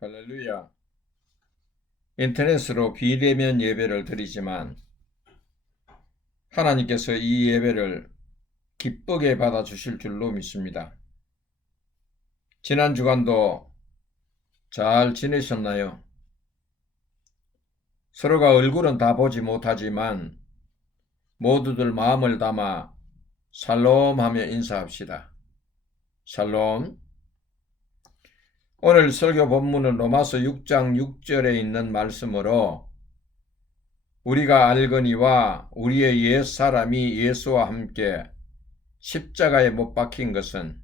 할렐루야. 인터넷으로 비대면 예배를 드리지만 하나님께서 이 예배를 기쁘게 받아주실 줄로 믿습니다. 지난 주간도 잘 지내셨나요? 서로가 얼굴은 다 보지 못하지만 모두들 마음을 담아 샬롬 하며 인사합시다. 샬롬. 오늘 설교 본문은 로마서 6장 6절에 있는 말씀으로 우리가 알거니와 우리의 옛사람이 예수와 함께 십자가에 못 박힌 것은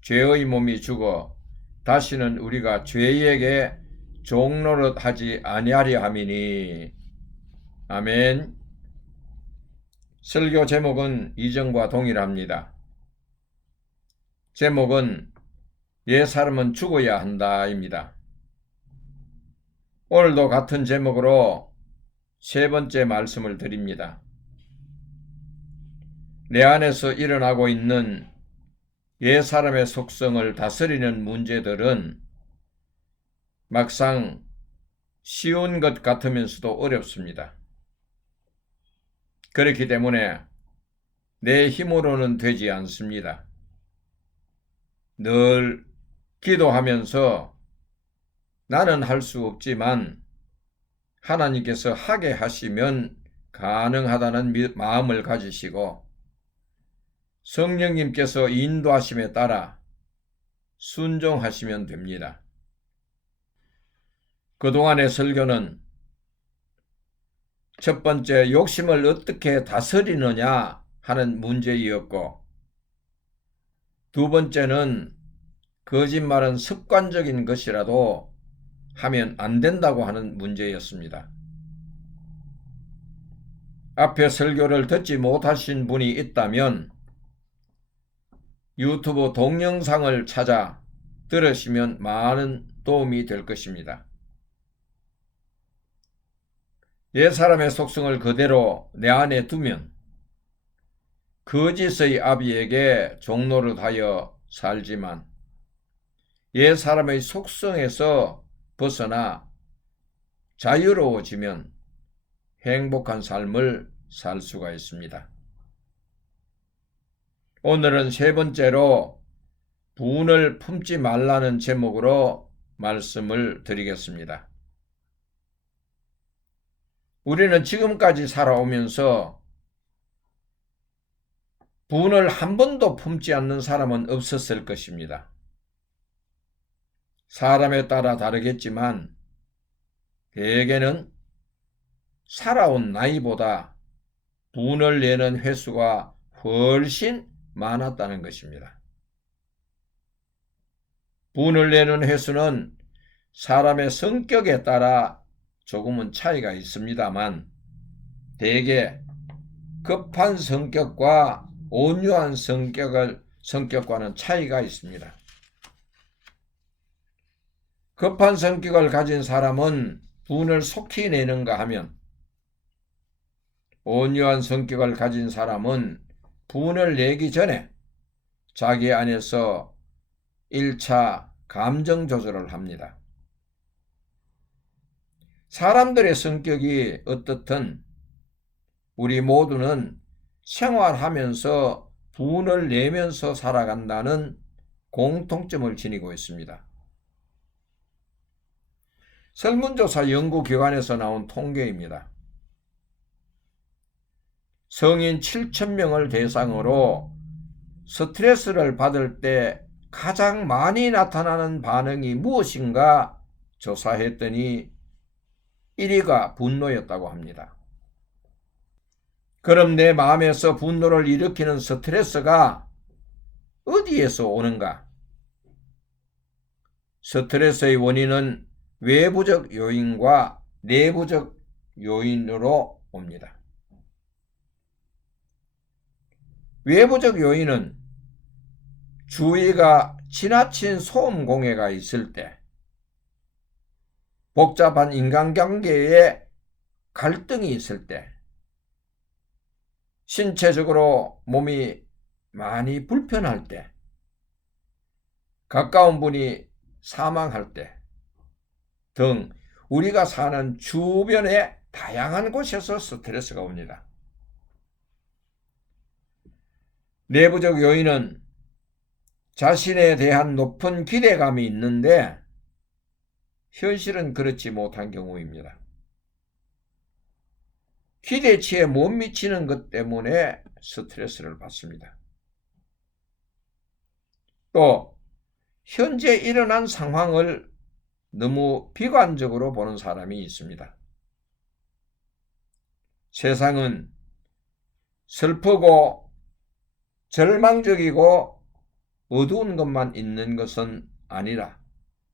죄의 몸이 죽어 다시는 우리가 죄에게 종노릇 하지 아니하려 함이니. 아멘. 설교 제목은 이전과 동일합니다. 제목은 옛사람은 죽어야 한다입니다. 오늘도 같은 제목으로 세 번째 말씀을 드립니다. 내 안에서 일어나고 있는 옛사람의 속성을 다스리는 문제들은 막상 쉬운 것 같으면서도 어렵습니다. 그렇기 때문에 내 힘으로는 되지 않습니다. 늘 기도하면서 나는 할 수 없지만 하나님께서 하게 하시면 가능하다는 마음을 가지시고 성령님께서 인도하심에 따라 순종하시면 됩니다. 그동안의 설교는 첫 번째, 욕심을 어떻게 다스리느냐 하는 문제이었고, 두 번째는 거짓말은 습관적인 것이라도 하면 안 된다고 하는 문제였습니다. 앞에 설교를 듣지 못하신 분이 있다면 유튜브 동영상을 찾아 들으시면 많은 도움이 될 것입니다. 옛사람의 속성을 그대로 내 안에 두면 거짓의 아비에게 종노릇하여 살지만 옛사람의 속성에서 벗어나 자유로워지면 행복한 삶을 살 수가 있습니다. 오늘은 세 번째로 분을 품지 말라는 제목으로 말씀을 드리겠습니다. 우리는 지금까지 살아오면서 분을 한 번도 품지 않는 사람은 없었을 것입니다. 사람에 따라 다르겠지만 대개는 살아온 나이보다 분을 내는 횟수가 훨씬 많았다는 것입니다. 분을 내는 횟수는 사람의 성격에 따라 조금은 차이가 있습니다만 대개 급한 성격과 온유한 성격과는 차이가 있습니다. 급한 성격을 가진 사람은 분을 속히 내는가 하면 온유한 성격을 가진 사람은 분을 내기 전에 자기 안에서 1차 감정 조절을 합니다. 사람들의 성격이 어떻든 우리 모두는 생활하면서 분을 내면서 살아간다는 공통점을 지니고 있습니다. 설문조사 연구기관에서 나온 통계입니다. 성인 7,000명을 대상으로 스트레스를 받을 때 가장 많이 나타나는 반응이 무엇인가 조사했더니 1위가 분노였다고 합니다. 그럼 내 마음에서 분노를 일으키는 스트레스가 어디에서 오는가? 스트레스의 원인은 외부적 요인과 내부적 요인으로 옵니다. 외부적 요인은 주위가 지나친 소음 공해가 있을 때, 복잡한 인간관계에 갈등이 있을 때, 신체적으로 몸이 많이 불편할 때, 가까운 분이 사망할 때, 등 우리가 사는 주변의 다양한 곳에서 스트레스가 옵니다. 내부적 요인은 자신에 대한 높은 기대감이 있는데 현실은 그렇지 못한 경우입니다. 기대치에 못 미치는 것 때문에 스트레스를 받습니다. 또 현재 일어난 상황을 너무 비관적으로 보는 사람이 있습니다. 세상은 슬프고 절망적이고 어두운 것만 있는 것은 아니라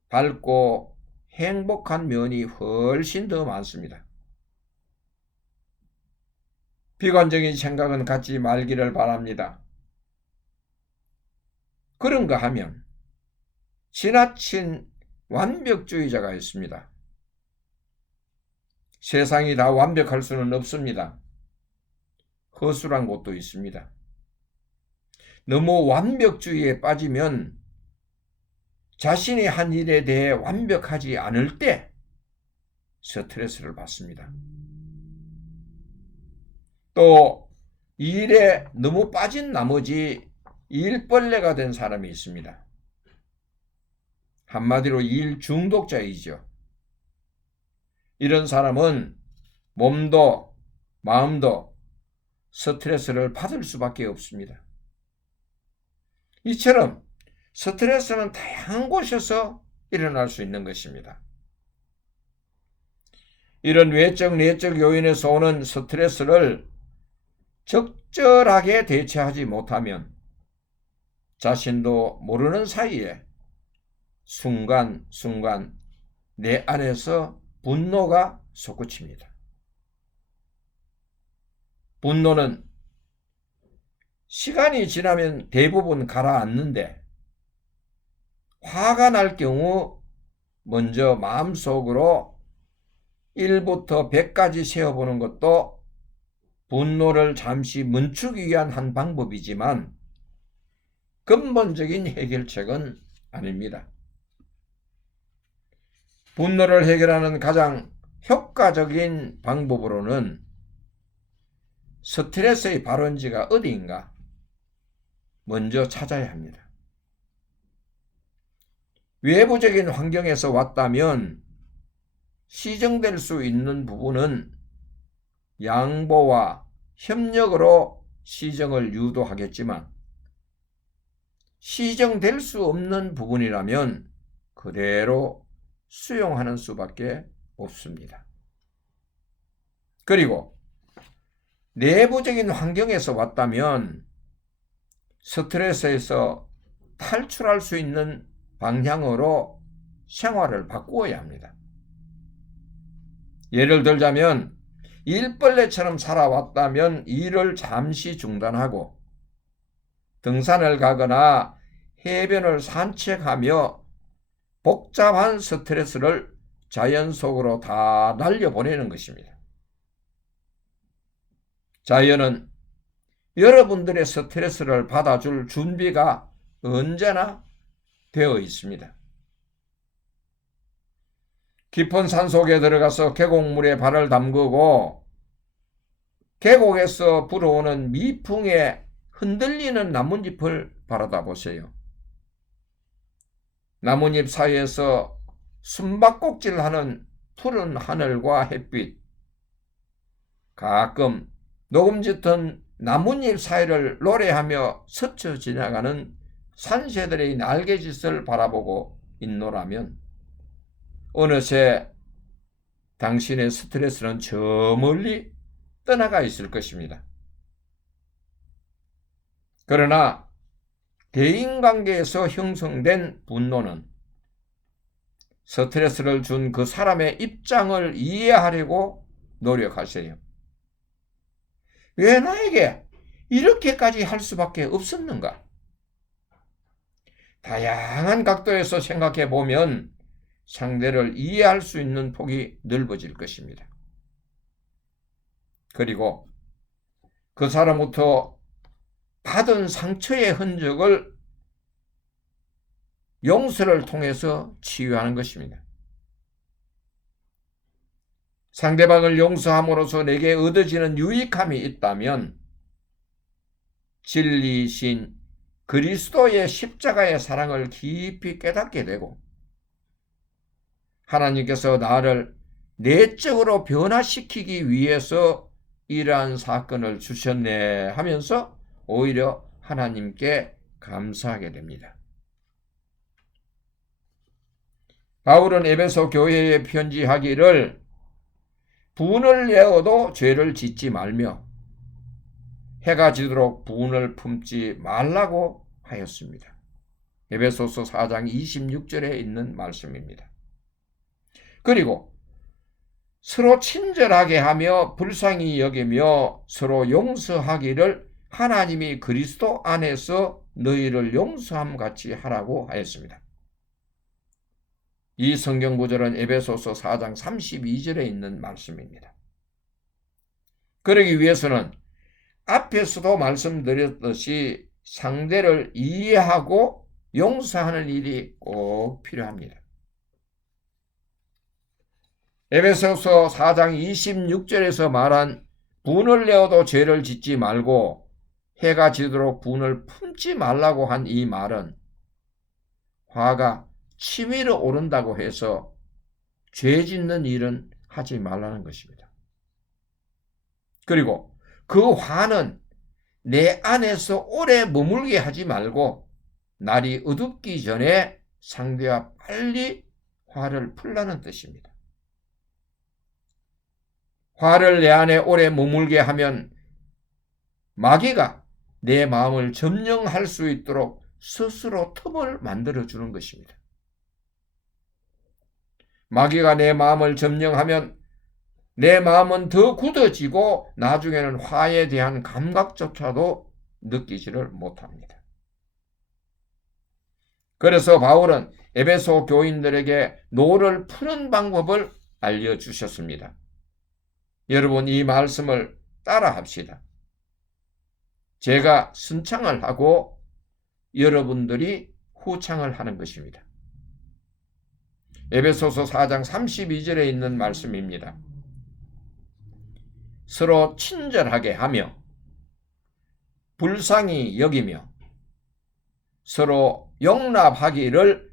밝고 행복한 면이 훨씬 더 많습니다. 비관적인 생각은 갖지 말기를 바랍니다. 그런가 하면 지나친 완벽주의자가 있습니다. 세상이 다 완벽할 수는 없습니다. 허술한 곳도 있습니다. 너무 완벽주의에 빠지면 자신이 한 일에 대해 완벽하지 않을 때 스트레스를 받습니다. 또 이 일에 너무 빠진 나머지 일벌레가 된 사람이 있습니다. 한마디로 일 중독자이죠. 이런 사람은 몸도 마음도 스트레스를 받을 수밖에 없습니다. 이처럼 스트레스는 다양한 곳에서 일어날 수 있는 것입니다. 이런 외적, 내적 요인에서 오는 스트레스를 적절하게 대처하지 못하면 자신도 모르는 사이에 순간순간 내 안에서 분노가 솟구칩니다. 분노는 시간이 지나면 대부분 가라앉는데 화가 날 경우 먼저 마음속으로 1부터 100까지 세어보는 것도 분노를 잠시 멈추기 위한 한 방법이지만 근본적인 해결책은 아닙니다. 분노를 해결하는 가장 효과적인 방법으로는 스트레스의 발원지가 어디인가 먼저 찾아야 합니다. 외부적인 환경에서 왔다면 시정될 수 있는 부분은 양보와 협력으로 시정을 유도하겠지만 시정될 수 없는 부분이라면 그대로 수용하는 수밖에 없습니다. 그리고 내부적인 환경에서 왔다면 스트레스에서 탈출할 수 있는 방향으로 생활을 바꾸어야 합니다. 예를 들자면 일벌레처럼 살아왔다면 일을 잠시 중단하고 등산을 가거나 해변을 산책하며 복잡한 스트레스를 자연 속으로 다 날려보내는 것입니다. 자연은 여러분들의 스트레스를 받아줄 준비가 언제나 되어 있습니다. 깊은 산속에 들어가서 계곡물에 발을 담그고 계곡에서 불어오는 미풍에 흔들리는 나뭇잎을 바라다 보세요. 나뭇잎 사이에서 숨바꼭질하는 푸른 하늘과 햇빛, 가끔 녹음짙은 나뭇잎 사이를 노래하며 스쳐 지나가는 산새들의 날개짓을 바라보고 있노라면 어느새 당신의 스트레스는 저 멀리 떠나가 있을 것입니다. 그러나 대인관계에서 형성된 분노는 스트레스를 준 그 사람의 입장을 이해하려고 노력하세요. 왜 나에게 이렇게까지 할 수밖에 없었는가? 다양한 각도에서 생각해 보면 상대를 이해할 수 있는 폭이 넓어질 것입니다. 그리고 그 사람부터 받은 상처의 흔적을 용서를 통해서 치유하는 것입니다. 상대방을 용서함으로써 내게 얻어지는 유익함이 있다면 진리이신 그리스도의 십자가의 사랑을 깊이 깨닫게 되고 하나님께서 나를 내적으로 변화시키기 위해서 이러한 사건을 주셨네 하면서 오히려 하나님께 감사하게 됩니다. 바울은 에베소 교회에 편지하기를 분을 내어도 죄를 짓지 말며 해가 지도록 분을 품지 말라고 하였습니다. 에베소서 4장 26절에 있는 말씀입니다. 그리고 서로 친절하게 하며 불쌍히 여기며 서로 용서하기를 하나님이 그리스도 안에서 너희를 용서함 같이 하라고 하였습니다. 이 성경 구절은 에베소서 4장 32절에 있는 말씀입니다. 그러기 위해서는 앞에서도 말씀드렸듯이 상대를 이해하고 용서하는 일이 꼭 필요합니다. 에베소서 4장 26절에서 말한 분을 내어도 죄를 짓지 말고 해가 지도록 분을 품지 말라고 한 이 말은 화가 치밀어 오른다고 해서 죄 짓는 일은 하지 말라는 것입니다. 그리고 그 화는 내 안에서 오래 머물게 하지 말고 날이 어둡기 전에 상대와 빨리 화를 풀라는 뜻입니다. 화를 내 안에 오래 머물게 하면 마귀가 내 마음을 점령할 수 있도록 스스로 틈을 만들어주는 것입니다. 마귀가 내 마음을 점령하면 내 마음은 더 굳어지고 나중에는 화에 대한 감각조차도 느끼지를 못합니다. 그래서 바울은 에베소 교인들에게 노를 푸는 방법을 알려주셨습니다. 여러분 이 말씀을 따라 합시다. 제가 선창을 하고 여러분들이 후창을 하는 것입니다. 에베소서 4장 32절에 있는 말씀입니다. 서로 친절하게 하며 불쌍히 여기며 서로 용납하기를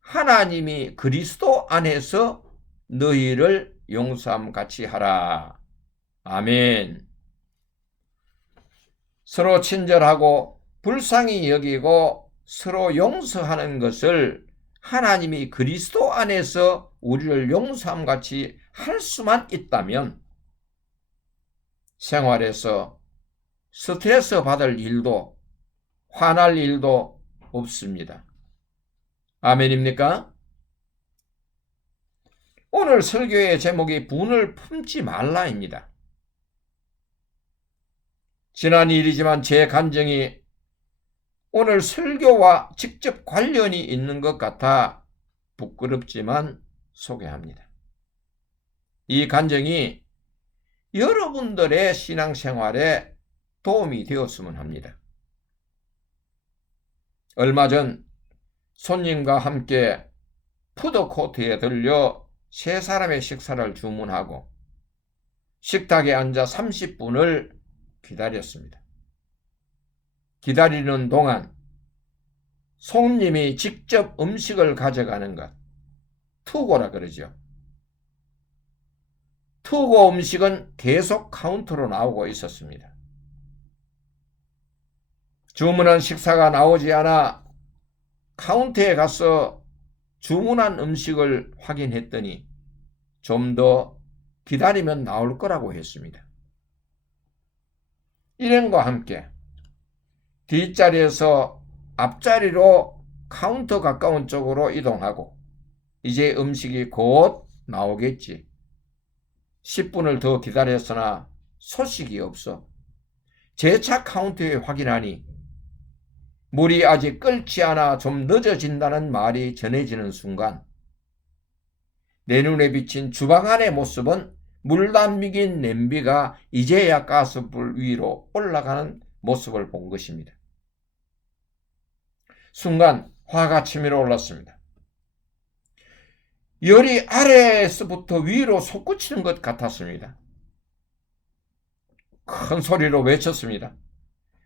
하나님이 그리스도 안에서 너희를 용서함 같이 하라. 아멘. 서로 친절하고 불쌍히 여기고 서로 용서하는 것을 하나님이 그리스도 안에서 우리를 용서함 같이 할 수만 있다면 생활에서 스트레스 받을 일도 화날 일도 없습니다. 아멘입니까? 오늘 설교의 제목이 분을 품지 말라입니다. 지난 일이지만 제 감정이 오늘 설교와 직접 관련이 있는 것 같아 부끄럽지만 소개합니다. 이 감정이 여러분들의 신앙생활에 도움이 되었으면 합니다. 얼마 전 손님과 함께 푸드코트에 들려 3사람의 식사를 주문하고 식탁에 앉아 30분을 기다렸습니다. 기다리는 동안 손님이 직접 음식을 가져가는 것, 투고라 그러죠. 투고 음식은 계속 카운터로 나오고 있었습니다. 주문한 식사가 나오지 않아 카운터에 가서 주문한 음식을 확인했더니 좀 더 기다리면 나올 거라고 했습니다. 일행과 함께 뒷자리에서 앞자리로 카운터 가까운 쪽으로 이동하고 이제 음식이 곧 나오겠지. 10분을 더 기다렸으나 소식이 없어 재차 카운터에 확인하니 물이 아직 끓지 않아 좀 늦어진다는 말이 전해지는 순간 내 눈에 비친 주방 안의 모습은 물 담긴 냄비가 이제야 가스불 위로 올라가는 모습을 본 것입니다. 순간 화가 치밀어 올랐습니다. 열이 아래에서부터 위로 솟구치는 것 같았습니다. 큰 소리로 외쳤습니다.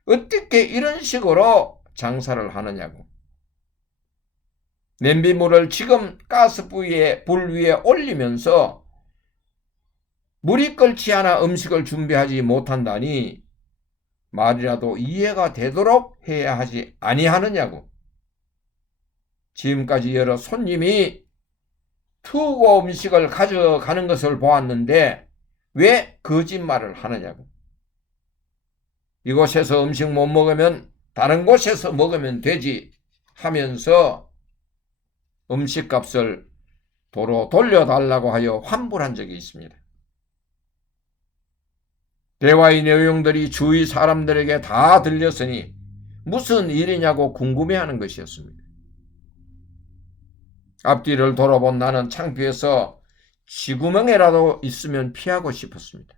어떻게 이런 식으로 장사를 하느냐고. 냄비물을 지금 가스불 위에 올리면서 물이 끓지 않아 음식을 준비하지 못한다니 말이라도 이해가 되도록 해야 하지 아니하느냐고. 지금까지 여러 손님이 투고 음식을 가져가는 것을 보았는데 왜 거짓말을 하느냐고. 이곳에서 음식 못 먹으면 다른 곳에서 먹으면 되지 하면서 음식값을 도로 돌려달라고 하여 환불한 적이 있습니다. 대화의 내용들이 주위 사람들에게 다 들렸으니 무슨 일이냐고 궁금해하는 것이었습니다. 앞뒤를 돌아본 나는 창피해서 쥐구멍에라도 있으면 피하고 싶었습니다.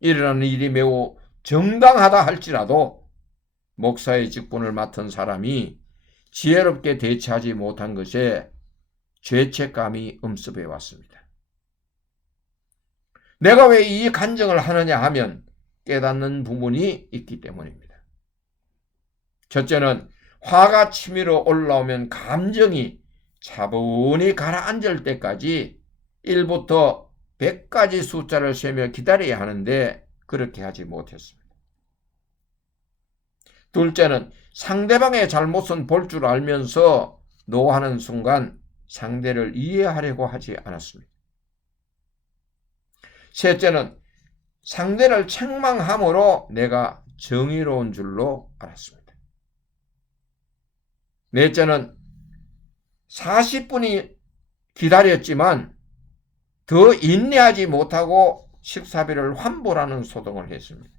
일어나는 일이 매우 정당하다 할지라도 목사의 직분을 맡은 사람이 지혜롭게 대처하지 못한 것에 죄책감이 엄습해 왔습니다. 내가 왜 이 간증을 하느냐 하면 깨닫는 부분이 있기 때문입니다. 첫째는 화가 치밀어 올라오면 감정이 차분히 가라앉을 때까지 1부터 100까지 숫자를 세며 기다려야 하는데 그렇게 하지 못했습니다. 둘째는 상대방의 잘못은 볼 줄 알면서 노하는 순간 상대를 이해하려고 하지 않았습니다. 셋째는 상대를 책망함으로 내가 정의로운 줄로 알았습니다. 넷째는 40분이 기다렸지만 더 인내하지 못하고 식사비를 환불하는 소동을 했습니다.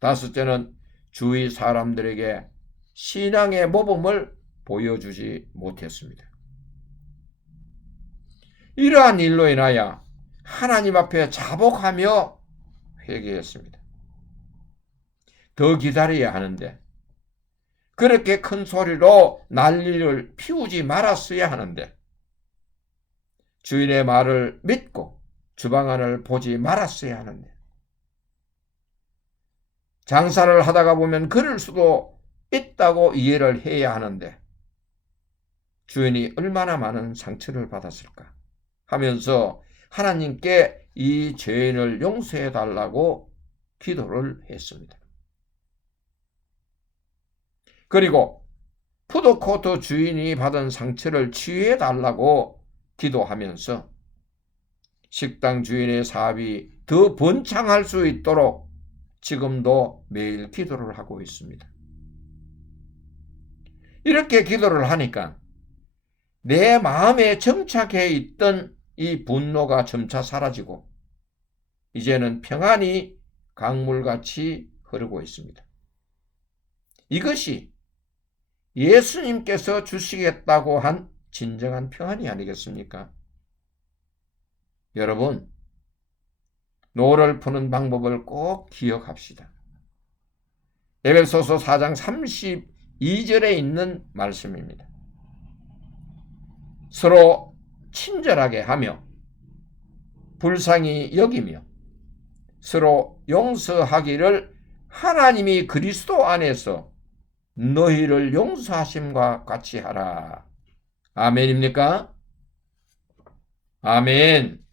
다섯째는 주위 사람들에게 신앙의 모범을 보여주지 못했습니다. 이러한 일로 인하여 하나님 앞에 자복하며 회개했습니다. 더 기다려야 하는데 그렇게 큰 소리로 난리를 피우지 말았어야 하는데 주인의 말을 믿고 주방 안을 보지 말았어야 하는데 장사를 하다가 보면 그럴 수도 있다고 이해를 해야 하는데 주인이 얼마나 많은 상처를 받았을까 하면서 하나님께 이 죄인을 용서해 달라고 기도를 했습니다. 그리고 푸드코트 주인이 받은 상처를 치유해 달라고 기도하면서 식당 주인의 사업이 더 번창할 수 있도록 지금도 매일 기도를 하고 있습니다. 이렇게 기도를 하니까 내 마음에 정착해 있던 이 분노가 점차 사라지고 이제는 평안이 강물같이 흐르고 있습니다. 이것이 예수님께서 주시겠다고 한 진정한 평안이 아니겠습니까? 여러분, 노를 푸는 방법을 꼭 기억합시다. 에베소서 4장 32절에 있는 말씀입니다. 서로 친절하게 하며 불쌍히 여기며 서로 용서하기를 하나님이 그리스도 안에서 너희를 용서하심과 같이 하라. 아멘입니까? 아멘.